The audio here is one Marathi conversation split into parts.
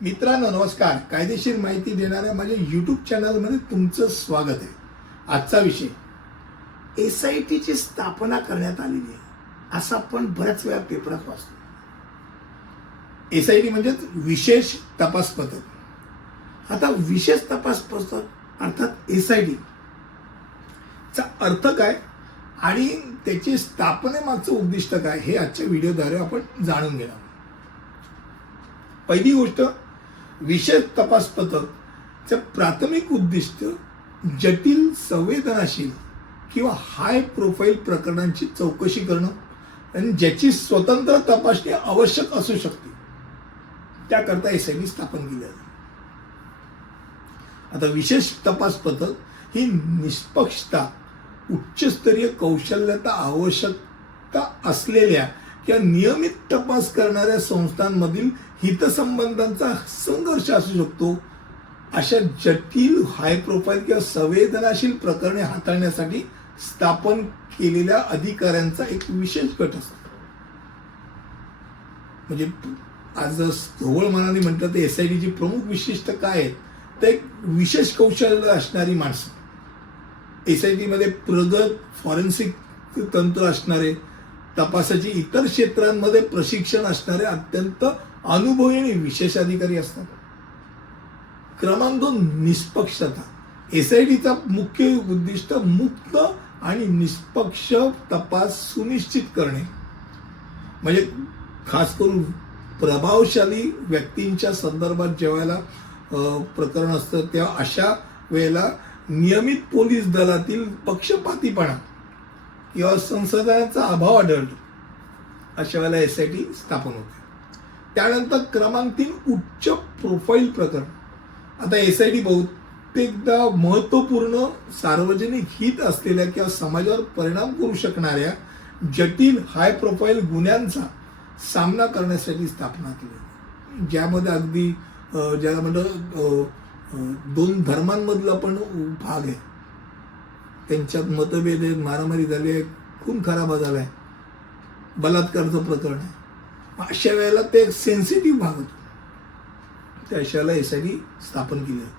मित्रांनो नमस्कार. कायदेशीर माहिती देणाऱ्या माझ्या यूट्यूब चॅनलमध्ये तुमचं स्वागत आहे. आजचा विषय. एस आय टीची स्थापना करण्यात आलेली आहे. असं आपण बऱ्याच वेळा पेपरात वाचतो. एस आय टी म्हणजेच विशेष तपास पथक. आता विशेष तपास पथक अर्थात एस आय टी चा अर्थ काय आणि त्याची स्थापनेमागचं उद्दिष्ट काय हे आजच्या व्हिडिओद्वारे आपण जाणून घेणार पहिली गोष्ट विशेष तपास पथकचं प्राथमिक उद्दिष्ट जटिल संवेदनाशील किंवा हाय प्रोफाईल प्रकरणांची चौकशी करणं आणि ज्याची स्वतंत्र तपासणी आवश्यक असू शकते त्याकरता एस आय स्थापन केली आहे आता विशेष तपास पथक ही निष्पक्षता उच्चस्तरीय कौशल्यता आवश्यकता असलेल्या किंवा नियमित तपास करणाऱ्या संस्थांमधील हितसंबंधांचा संघर्ष असू शकतो. अशा जटिल हाय प्रोफाईल किंवा संवेदनाशील प्रकरणे हाताळण्यासाठी स्थापन केलेल्या अधिकाऱ्यांचा एक विशेष गट असतो. म्हणजे आज ढोबळ मनाने म्हटलं तर एस आय डीची प्रमुख विशिष्ट काय आहेत? तर एक विशेष कौशल्य असणारी माणसं. एस आय टीमध्ये प्रगत फॉरेन्सिक तंत्र असणारे तपासाची इतर क्षेत्रांमध्ये प्रशिक्षण असणारे अत्यंत अनुभवी आणि विशेष अधिकारी असतात. क्रमांक दोन निष्पक्षता. एस आय टीचा मुख्य उद्दिष्ट मुक्त आणि निष्पक्ष तपास सुनिश्चित करणे. म्हणजे खास करून प्रभावशाली व्यक्तींच्या संदर्भात जेव्हा प्रकरण असतं तेव्हा अशा वेळेला नियमित पोलीस दलातील पक्षपातीपणा किंवा संसाधनाचा अभाव आढळतो. अशा वेळेला एस आय टी स्थापन होते. त्यानंतर क्रमांक तीन उच्च प्रोफाईल प्रकरण. आता एस आय टी बहुतेकदा महत्त्वपूर्ण सार्वजनिक हित असलेल्या किंवा समाजावर परिणाम करू शकणाऱ्या जटिल हाय प्रोफाईल गुन्ह्यांचा सामना करण्यासाठी स्थापना केली. ज्यामध्ये अगदी ज्याला म्हणलं दोन धर्मांमधला पण भाग आहे. त्यांच्यात मतभेद आहेत मारामारी झाली आहे खून खराबा झाला आहे बलात्काराचं प्रकरण आहे. अशा वेळेला ते एक सेन्सिटिव्ह भाग होतो. त्या अशाला एस आय टी स्थापन केली. आहे.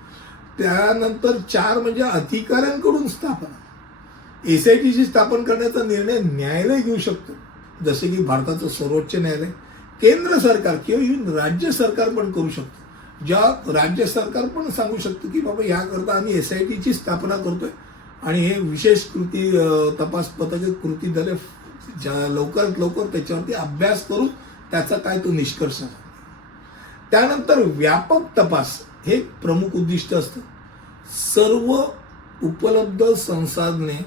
त्यानंतर चार म्हणजे अधिकाऱ्यांकडून स्थापना. एस आय टीची स्थापन करण्याचा निर्णय न्यायालय घेऊ शकतो. जसे की भारताचं सर्वोच्च न्यायालय केंद्र सरकार किंवा इव्हन राज्य सरकार पण करू शकतो. ज्या राज्य सरकार पण सांगू शकतो की बाबा याकरता आम्ही एस आय टीची स्थापना करतोय. आणि हे विशेष कृती तपास पथक कृती दले ज्या लवकरात लवकर त्याच्यावरती अभ्यास करून त्याचा काय तो निष्कर्ष त्यानंतर व्यापक तपास हे प्रमुख उद्दिष्ट असतं. सर्व उपलब्ध संसाधने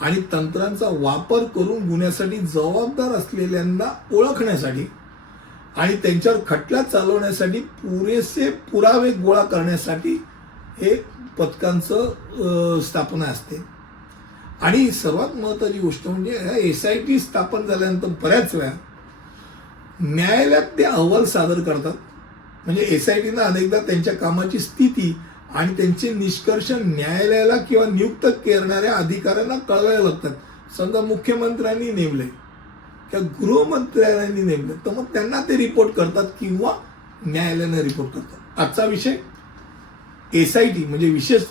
आणि तंत्रांचा वापर करून गुन्ह्यासाठी जबाबदार असलेल्यांना ओळखण्यासाठी आणि त्यांच्यावर खटला चालवण्यासाठी पुरेसे पुरावे गोळा करण्यासाठी हे पथकांचं स्थापना असते. आणि सर्वात महत्त्वाची गोष्ट म्हणजे एस आय टी स्थापन झाल्यानंतर बऱ्याच वेळा न्यायालयात ते अहवाल सादर करतात. म्हणजे एस आय टीनं अनेकदा त्यांच्या कामाची स्थिती आणि त्यांचे निष्कर्ष न्यायालयाला किंवा नियुक्त करणाऱ्या अधिकाऱ्यांना कळवायला लागतात. समजा मुख्यमंत्र्यांनी नेमले किंवा गृहमंत्र्यांनी नेमले तर मग त्यांना ते रिपोर्ट करतात किंवा न्यायालयानं रिपोर्ट करतात. आजचा विषय एस आय टी म्हणजे विशेष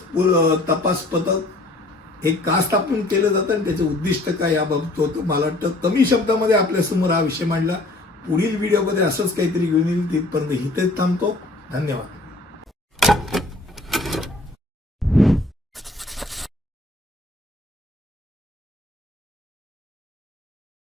तपास पथक हे का स्थापन केलं जातं आणि त्याचं उद्दिष्ट काय याबाबत होतं. मला वाटतं कमी शब्दामध्ये आपल्यासमोर हा विषय मांडला. पुढील व्हिडिओमध्ये असंच काहीतरी घेऊन येईल तिथपर्यंत इथेच थांबतो. धन्यवाद.